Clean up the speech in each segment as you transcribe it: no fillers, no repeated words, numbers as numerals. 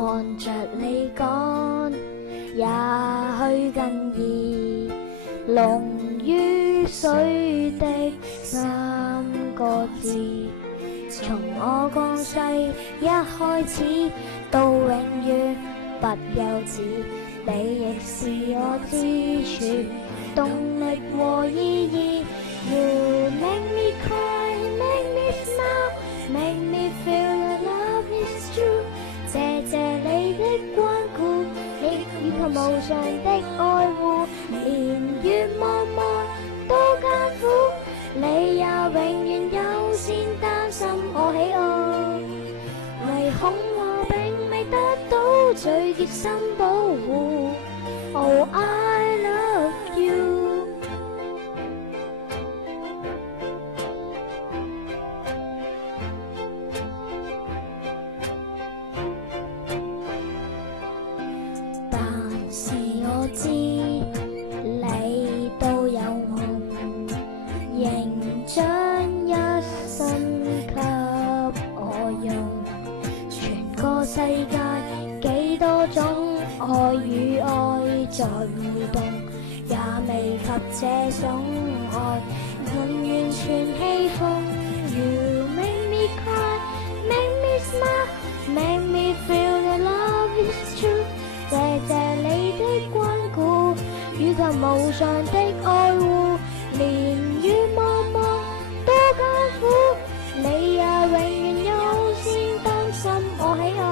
看着你趕，也許更易濃於水的三個字。從我降世一開始到永遠不休止，你亦是我支柱、動力和意義。You make me cry, make me smile, make me feel that love is true。謝謝你的關顧，你以及無常的愛護，年月茫茫多艱苦，你也永遠優先擔心我喜愛。唯恐我並未得到最貼心保護。Oh, I love you。我知你都有夢，仍將一生給我用。全個世界幾多種愛與愛在互動，也未及這種愛能完全氣瘋。You make me cry, make me smile, make me feel that love is true。謝謝你的關顧，以及無常的愛護，年月茫茫多艱苦，你也永遠優先擔心我喜愛。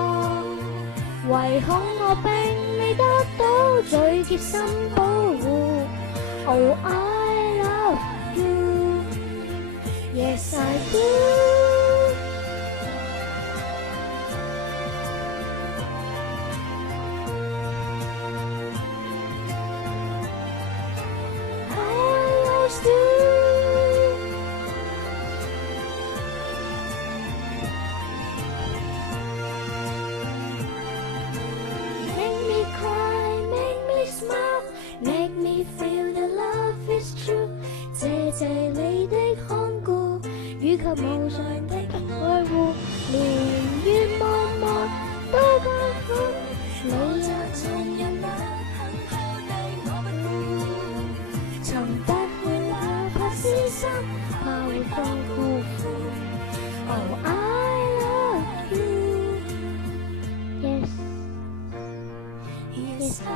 唯恐我並未得到最貼心保護。Oh, I love you, yes I do。Make me cry, make me smile, make me feel that love is true。謝謝你的看顧，以及無常的愛護，年月茫茫多艱苦，你也從人不肯拋低我不顧，曾不會哪怕痴心，怕會放辜負。Oh, I love you, yes, yes I